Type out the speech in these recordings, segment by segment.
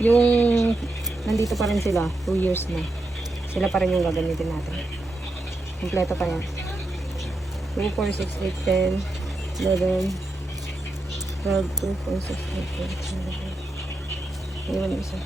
Yung nandito pa rin sila, 2 years na. Sila pa rin yung gagamitin natin. Kompleto pa yan. 2, 4, 6, 8, 10, 11, 12, 2, 4, 6, 8, 10, 11. Iwan yung isa.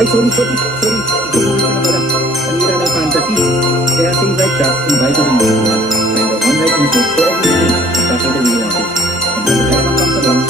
Ay, sorry. Kumulit na pala. Kanira ng fantasy. Kaya save like that, invite to the new one. Find the one right input for everything. Copy the new one. And then the guy comes along.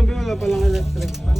Wala palang electric fan.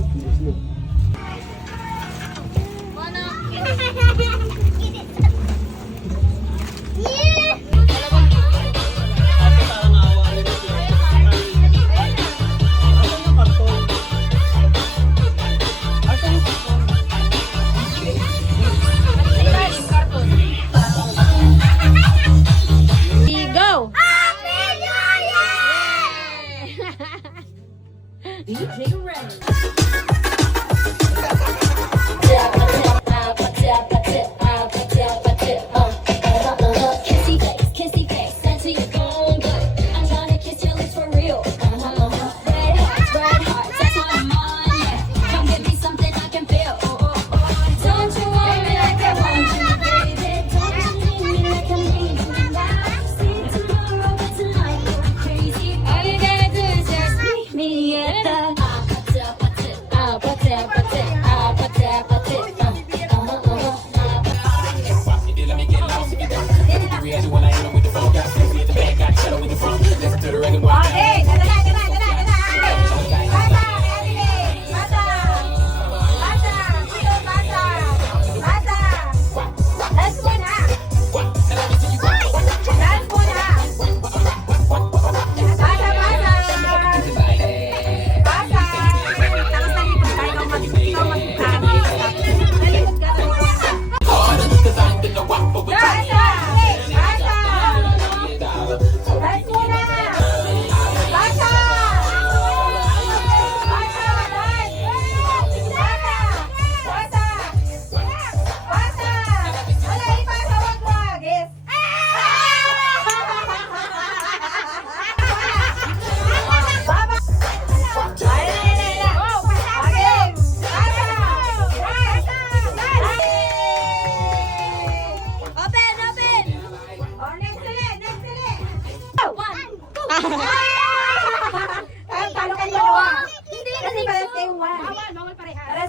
Me at the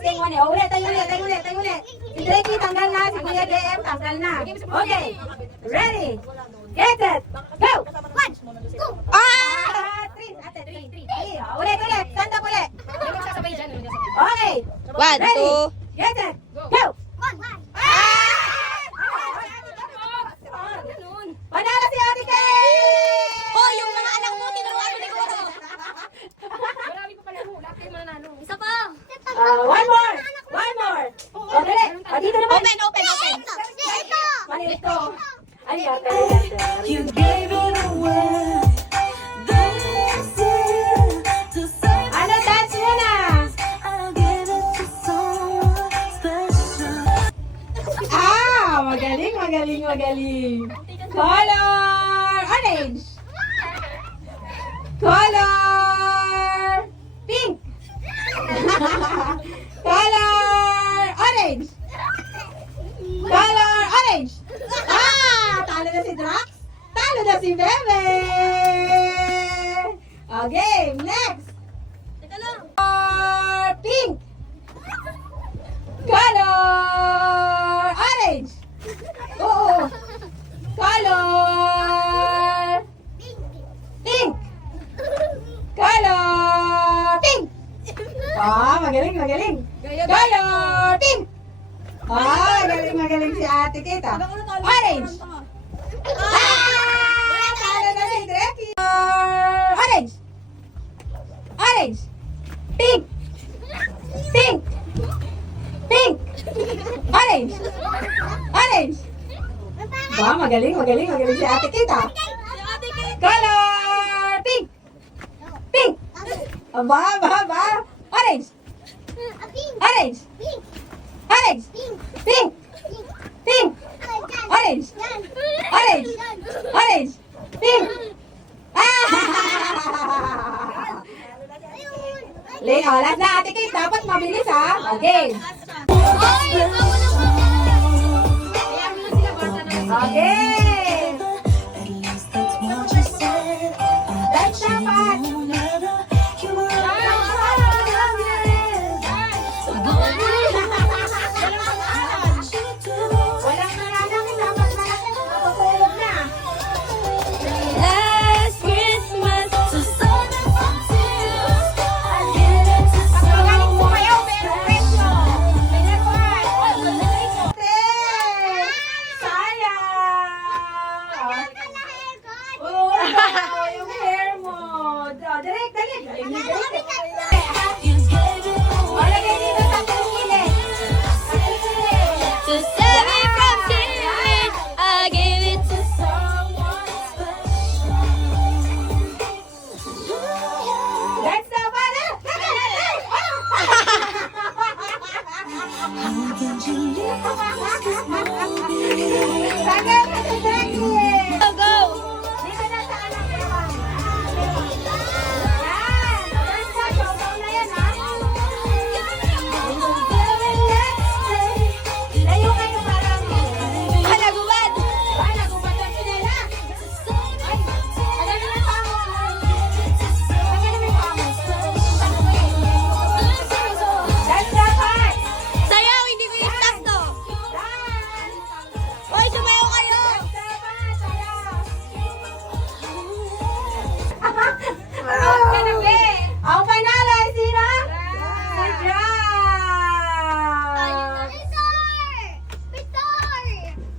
game 1 eh. O, ulit, tayo ulit. Si Drakey tanggal na, si Kuya JM tanggal na. Okay. Ready? Get it. Go! 1, 2, 3. Ate, 3. Ulit. Stand up ulit. Okay. 1, Ready? 2. Get it. Go! Panalo si Ate Kay! Oh, yung mga anak mo, tinuruan mo ni Goro. Isa pa. One more. O, dali. O, dito naman. Open. Manito. Ay, ate. You gave it away. This is to say Ano, dance muna. I'll give it to someone special. Magaling. Color orange. Color pink. Color orange. Talo na si Drax. Talo na si Bebe. Okay, next. Color pink. Color orange. Oo. Color pink. Color pink. Magaling. Color pink. Magaling si Ate Kita. Orange. Talo na si Dreki. Orange. Pink. Orange. Magaling si Ate Kita. Color pink. Orange. Orange. Pink. Last na Ate Kate, dapat mabilis ha. Okay. Okay. At least that's what you said. That's dapat. No matter you were Walang nananakit, dapat malaki. Matutulog na. last Christmas to save it from tears. I give it to Magaling po someone kayo, pero presyo. Sayang. Oo, yung hair mo. Direct. you gave it away. Lagay dito sa kilit. To save me from tears, I give it to Someone special. That's the banner. How could you leave this movie? Tagal na si Jackie. go. Dito na sa anak ko. Yan. First na, showdown na yan, ha? Layo kayo parang. Halaguan. Ay, nagubad ang sinela. Ay, tagal na yung pamo. Tagal na yung pamo. That's the part. Sayaw, hindi ko i-stop to. Dance. Hoy, sumayaw kayo. Ang panalo ay sino? Si John!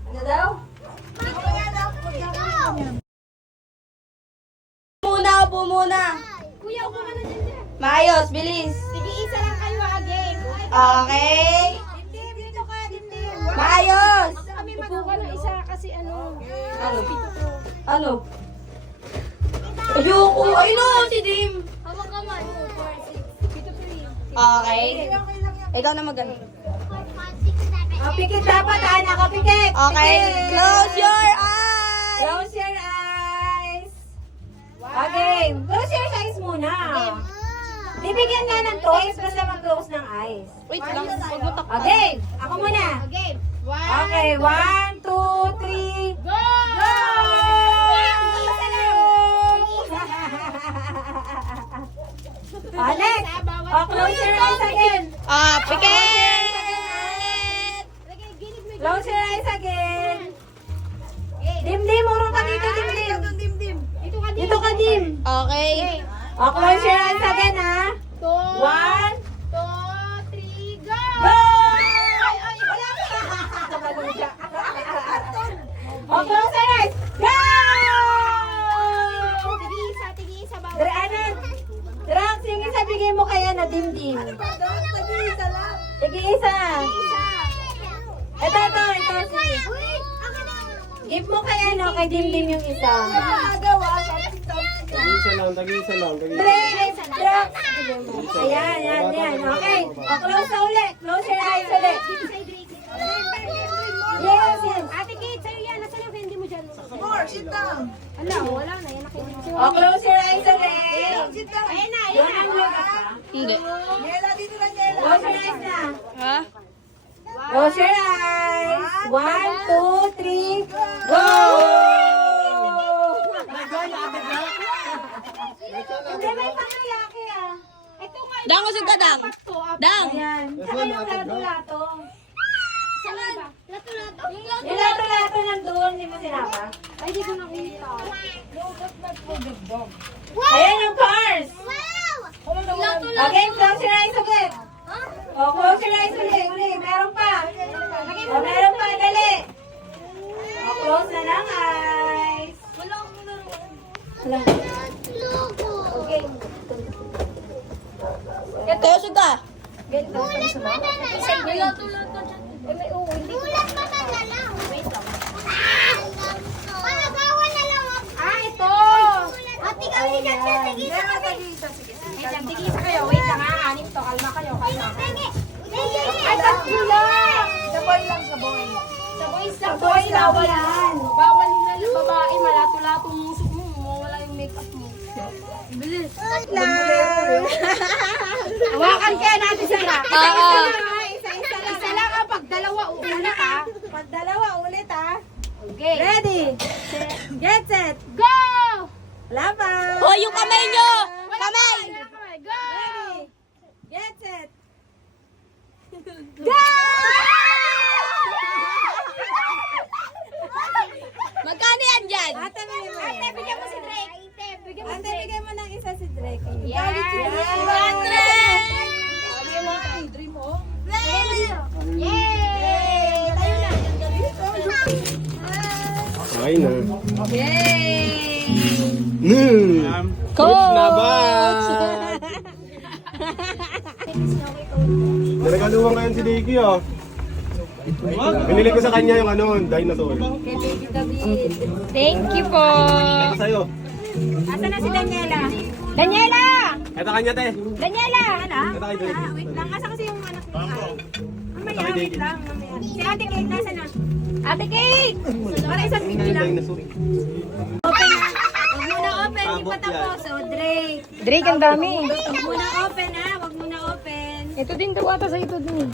Ano daw? Upo muna. Kuya, upo ka na dyan. Maayos, bilis. Sige, isa lang kayo game. Okay. Dibdib, dito ka, dibdib. Maayos. Upo ka na isa kasi ano. Ano? Ayoko. Ayun o, si Dim. Okay. Ikaw na mag-ano. Pikit dapat, ha? Nakapikit. Okay. Pikit. Close your eyes. Close your eyes. Okay. Close your eyes muna. Bibigyan nga ng toys basta mag-close ng eyes. Wait lang. Huwag mo takpan. Okay. Ako muna. Okay. 1, 2, 3. Go! Next. Close your eyes again. Pikit! Close your eyes again. Dim-dim, urong ka dito, dim-dim. Dito ka, dim. Okay. O, close your eyes again, ha? 1, 2, 3, go! go! Wala ka. O, close your eyes. Go! Tigisa, bawal. Anan, Drax, yung isa bigay mo kaya na dim-dim. Tig-isa. Ito. Give mo kay ano, kay dim-dim yung isa. Tag-isa lang. Drax, Drax. Ayan. Okay. O, close na uli. Close your eyes uli. Yes. Ate Kate, sa'yo yan. Nasaan yung candy mo dyan? Wala na. Yan nakinig. O, close your eyes uli. Ayan na. Hindi. Close your eyes na. Ha? Close your eyes. 1, 2, 3, go! Hindi, may panglalaki ah. Dang, usog ka, Dang. Dang. Ayan. Saka yung lato-lato. Saan ba? Lato-lato. Yung lato-lato nandun, hindi mo sinapa? Ay, di ko nakita. Ayan yung cars! Lato-lato. Again, close your eyes ulit. O, close your eyes ulit. Meron pa. O, meron pa, dali. O, close na lang eyes. Wala akong laro. Wala. Okay. Ito, usog ka. Isa, May lato-lato dyan. ito. Tigisa kayo. Wait lang ha. Anim to. Kalma kayo. Ay, tatlo lang. Sa Sa boy, bawal yan. Bawal na lang babae. Malato-lato ang musok mo. Mawala yung makeup mo. Bilis. Hawakan kaya natin sila. Oo. Isa lang ha. Pag dalawa, ulit ha. Pag dalawa, ulit ha. Okay. Ready? Get set. Go! Laban. O, yung kamay nyo! Kamay! Go! Ready? Get set. Go! Magkano yan dyan? Ate, bigyan mo si Drake. Ate, bigyan mo ng isa si Drake. Yan! Yay! Tayo na. Okay na. Yay! Coach na ba? Nagkaluwang ngayon si Dicky oh. Pinili ko sa kanya yung dinosaur. Kay Baby David. Thank you po! Ito sa'yo. Asa na si Daniela? Daniela! Ito kanya te. Daniela! Ito kay Dicky. Wait lang. Asa kasi yung anak ko? Mamaya, Kay wait Dicky. lang. Mamaya. Si Ate Kate, nasa na? Ate Kate! Para isang Ito video yung lang. dinosaur. Open na. Huwag muna open. Hindi pa tapos. O, Drake. Drake, ang dami. Huwag muna open ha. Huwag muna open. Ito din daw ata sa ito din.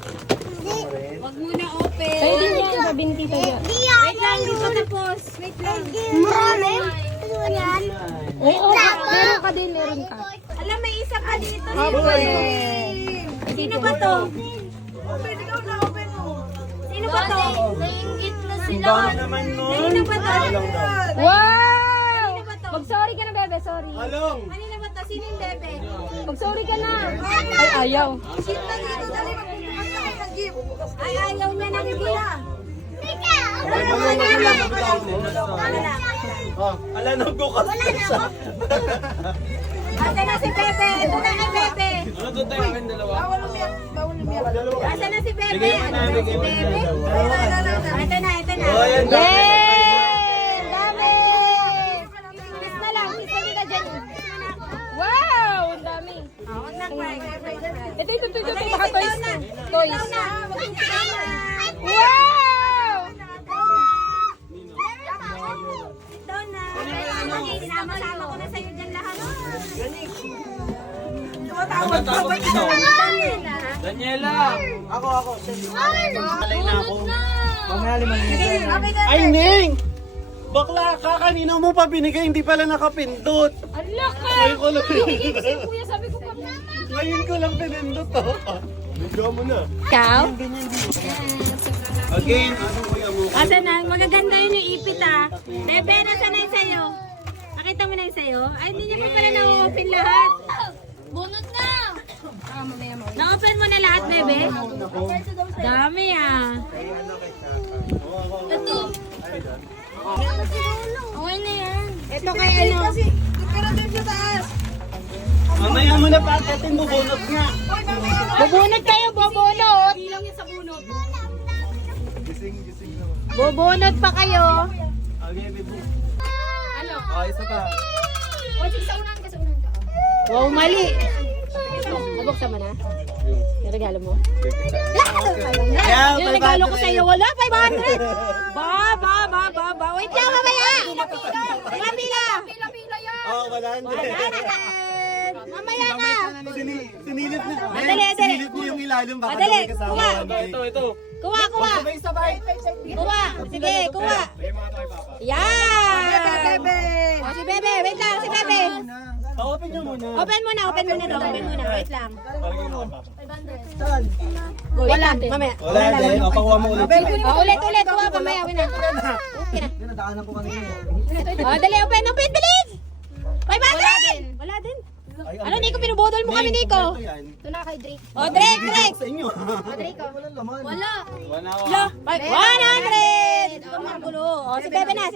Huwag muna open. Sa'yo din yan, sabi ni Tita dyan. Wait lang. Hindi pa tapos. Wait lang. Marami? Yan. Oo, meron ka din, meron ka. Alam, may isa pa dito. Sino ba to? Open. Ikaw na open mo. Sino ba to? Nainggit na Ang dami naman nun. Sino ba to? Wow! Sino ba to? Mag-sorry ka na, bebe, sorry. Along. Kanina ba to? Sino yung bebe? Mag-sorry ka na. Ay, ayaw. Sino na dito? Dali, magpupunta ka ng gift. Ay, ayaw niya ng gift. Ala na ko kasi sa. Asa na si Pepe? Ito na si Pepe. Ano to tayo akin dalawa? Asa na si Pepe? Bigay mo Ano na, na si bigay mo na. Pepe? Ito na. Oh, yan. Yay! Dami! Kiss na lang, kiss na kita dyan. Wow! Ang dami. Huwag na, Craig. Ito, baka toys to. Toys. Ikaw na. Ikaw na. Wow! Ikaw na. Sinama-sama ko na sa'yo dyan lahat. Tumatawag pa ba ito? Daniela! Ako. Alay na ako. Okay, Ay, Ning! Bakla ka, kanina mo pa binigay, hindi pala nakapindot. Ang laki! Ay, ko lang. Hindi kasi kuya, sabi ko pa. Ngayon ko lang pinindot to. Bigyan mo na. Ikaw? Again, ano ko yung mukha? Asa na, magaganda yun yung ipit ah. Bebe, nasa na yung sayo? Nakita mo na yung sayo? Ay, hindi niya pa pala na-open lahat. Bunot na! Na-open mo na lahat, bebe? Dami ah. Ito. Okay na yan. Ito kay ano? Mamaya mo na patatin mo, bunot nga. Bubunot kayo, bubunot. Bubunot pa kayo. Okay, baby. Ano? Ah, isa pa. Wow, mali. Nabuksan mo na? Yung regalo mo? Yung regalo ko sa iyo, wala, 500! Ba! Wait lang, mamaya! Pila! Oh, wala hindi. Mamaya ka! Sinilip niya. Madali. Sinilip niya yung ilalim. Baka Madali, daw may kasama. kuha. Ito. Kuha! Kuha! Sige, kuha! Yan! O, si Bebe, wait lang, si Bebe! Pa-open niyo muna. Open muna to, wait lang. Wala, mamaya. Wala hindi. O, pakuha mo ulit. Ulit, kuha, mamaya, wala. Okay na. Nadaanan ko kanina. O, dali, open, bilis! 500! Wala din. Ano, Nico, pinubodol mo kami, Nico. Ito na kay Drake. O, Drake! Sa inyo. Walang laman. Wala. Wala. 100! Ito mga gulo. O, si Bebe na.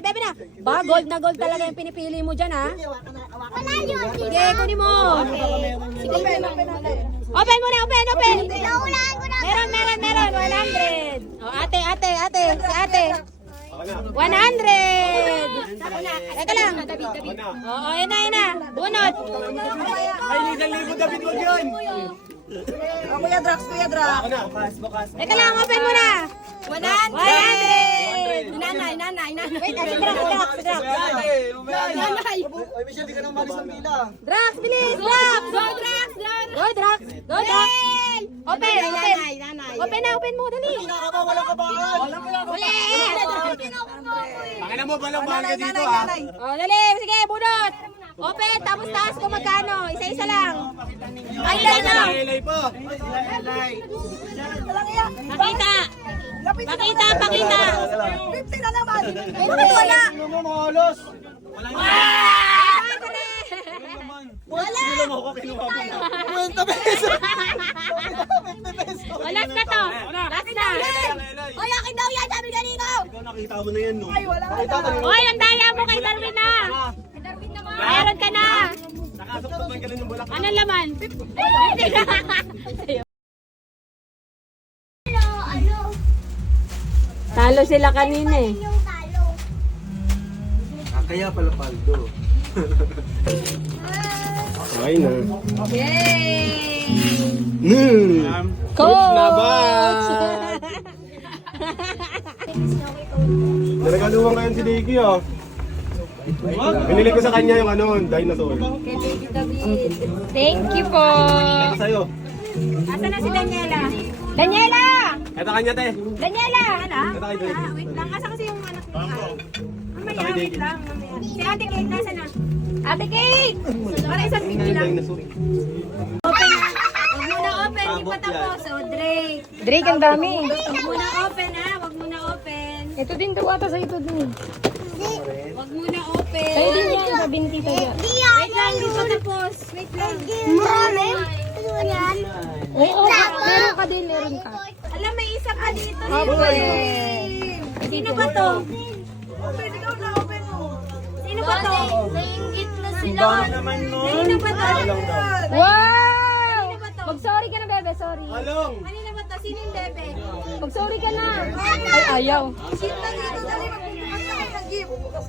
Ba, gold na gold talaga yung pinipili mo dyan, ha? Sige, kunin mo. Sige, open muna, open. Meron. 100. O, ate. Si ate. 100! Teka lang. Oo, yun na. Bunot. Ay, libo David, wag yun. Kuya Drax. Bukas. Teka lang, open mo na. 100! Nanay. Wait, si Drax. Nanay. Ay, Michelle, di ka nang malis ng bilang. Drax, bilis! Drax! Go, Drax! Open! Open mo, dali! Walang kabaan. Ulit! Pakina mo, balang ka dito, ha? O, dali! Sige, bunot! Open, tapos taas ko magkano? Isa-isa lang. Highlight na! Ilay po. Pakita! 50 na naman. Wala! Ano mo, mga olos? Wala! Sino mo ako kinuha mo? 50 pesos. Last na to! Last na! Oy, akin daw yan! Sabi kanino! ikaw nakita mo na yan, no? Ay, wala. Nakita ka Oy, ang daya mo kay Darwin na! Mayroon ka na! Nakasuktuman ka rin ng bulak. Anong laman? Talo sila kanina eh. Kaya pala paldo. Okay na. Yay! Coach na ba? Nagaluhan ngayon si Dicky, oh. Binili ko sa kanya yung dinosaur. Thank you po! Ito sa'yo. Asa na si Daniela? Daniela! Ito kanya, te. Daniela! Ito kay Dicky. Wait lang, asa kasi yung anak mo? Mamaya, Ito kay wait Dicky. lang. Mamaya. Si Ate Kate, nasa na? Ate Kate! Para isang Ito video yung lang. dinosaur. Open na. Huwag muna open, hindi pa tapos. O, Drake. Drake, ang dami. Huwag muna open ha, huwag muna open. Ito din daw ata sa ito din. Huwag muna open. Kayo din yan, sabi ni Tita Dia. Wait lang, hindi pa tapos. Wait lang. Ay, meron ka din, meron ka. Alam, may isa pa dito. Okay. Sino ba to? Sino ba to? Nainggit na sila. Dami naman, no? Sino ba to? Wow! Sino ba to? Mag-sorry ka na, bebe, sorry. Along! Kanina ba to? Sino yung bebe? Mag-sorry ka na. Ay, ayaw.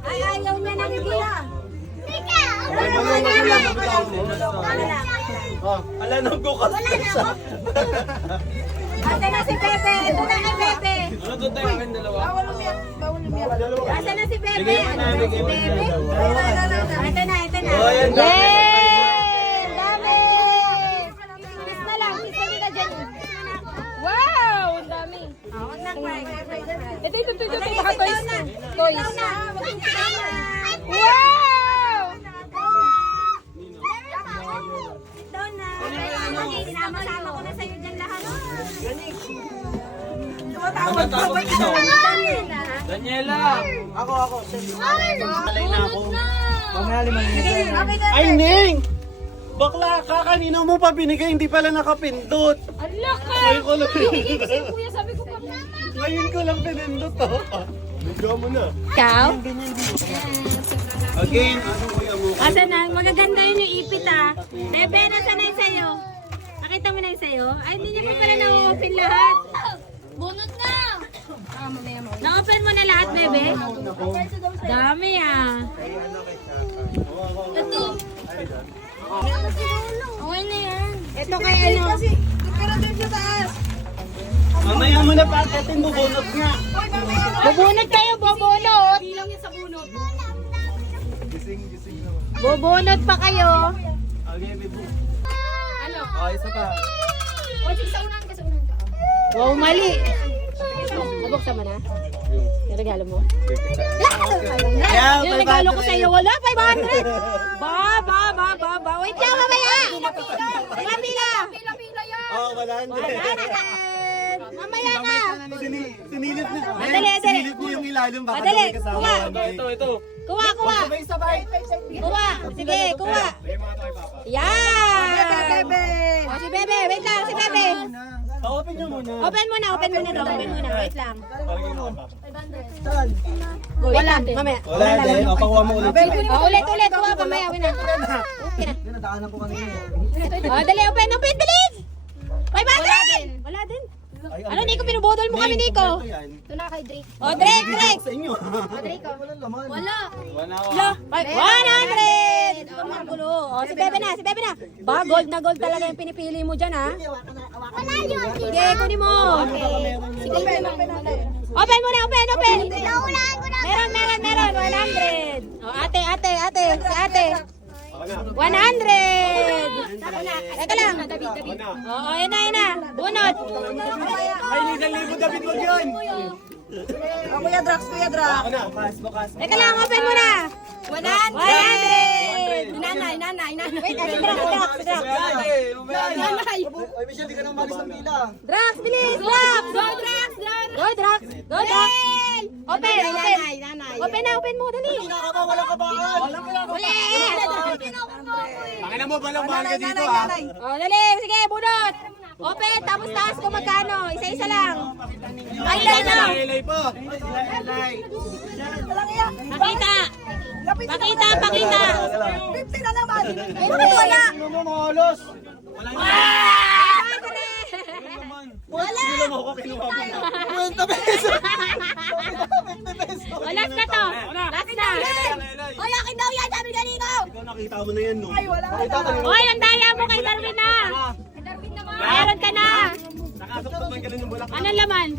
Ay, ayaw niya ng gila. Ay, malunod na lang. Nabitaw mo. Oh, ala nang bukas ka sa. Ate na si Bebe. Ito na si Bebe. Ano doon tayo kami dalawa? Asa na si Bebe? Ano na si Bebe? Ito na. Oh, yan. Yay! Ang dami! Kiss na lang. Kiss na kita dyan. Wow! Ang dami. Huwag na, Craig. Ito. Baka toys to. Toys. Ikaw na. Wow! Ikaw na. Ay, Ning! Bakla ka, kanina mo pa binigay, hindi pala nakapindot. Ala ka! Ngayon ko lang Kuya, sabi ko pa. Ngayon ko lang pinindot, oh. Bigyan mo na. Ikaw? Again, ano kuya mo? Asa na? Magaganda yun yung ipit ah. Bebe, nasa na yung sayo? Nakita mo na yung sayo? Ay, hindi niya pa pala na-open lahat. Bunot na! Na-open mo na lahat, bebe? Dami ah. Ito. Okay na yan. Ito kay ano? Mamaya mo na paketin, bubunot nga. Bubunot kayo, bubunot. Bilang yan sa bunot. Bubunot pa kayo. Okay, baby. Ano? Oh, isa pa. O, sige, sa unahan ka, sa unahan ka. Wow, mali. Nabuksan mo na? Yung regalo mo? Yung regalo ko sa iyo, wala, 500! Ba. Wait lang, mamaya! Pila! Oh, wala hindi. Mamaya ka! Sinilip niya. Madali. Sinilip niya yung ilalim. Baka Madali, daw may kasama. kuha. Ito. Kuha! Sabay-sabay. Kuha! Sige, kuha! Yan! O, si Bebe, wait lang, si Bebe! Pa-open niyo muna. Open muna to, wait lang. Wala, mamaya. Wala din. O, pakuha mo ulit. Ulit, kuha, mamaya, win na. Okay na. Nadaanan ko kanina. O, dali, open, bilis! 500! Wala din. Ano, Nico, pinubudol mo kami, Nico. Ito na kay Drake. O, Drake! Sa inyo. Walang laman. Wala. Wala. 100! Ito magulo. O, si Bebe na. Ba, gold na gold talaga yung pinipili mo dyan, ha? Sige, kunin mo. Sige, open mo na, open. Meron. 100. O, ate. Si ate. 100! Teka lang. Oo, yun na. Bunot. Ay, libo David, wag yun. Kuya Drax. Ako na. Bukas. Teka lang, open mo na. 100! Nanay. Wait, si Drax. Nanay. Ay, Michelle, di ka nang malis ng pila. Drax, bilis! Drax! Go, Drax! Open! Open mo, dali! Walang kabahan. Ulit! Pakina mo, balang ka dito, ha? O, dali! Sige, bunot! Open, tapos taas ko magkano? Isa-isa lang. Highlight na! Ilay po. Pakita! 50 na naman. Ay, wala! Sino mo, maholos? Wala! Sino mo ako kinuha mo? Last na to! Last na! Oy, akin daw yan! Sabi kanino! Ikaw nakita mo na yan, no? Oy, ang daya mo kay Darwin na! Meron ka na! Nakasok pa man ka rin ng bulak. Anong laman?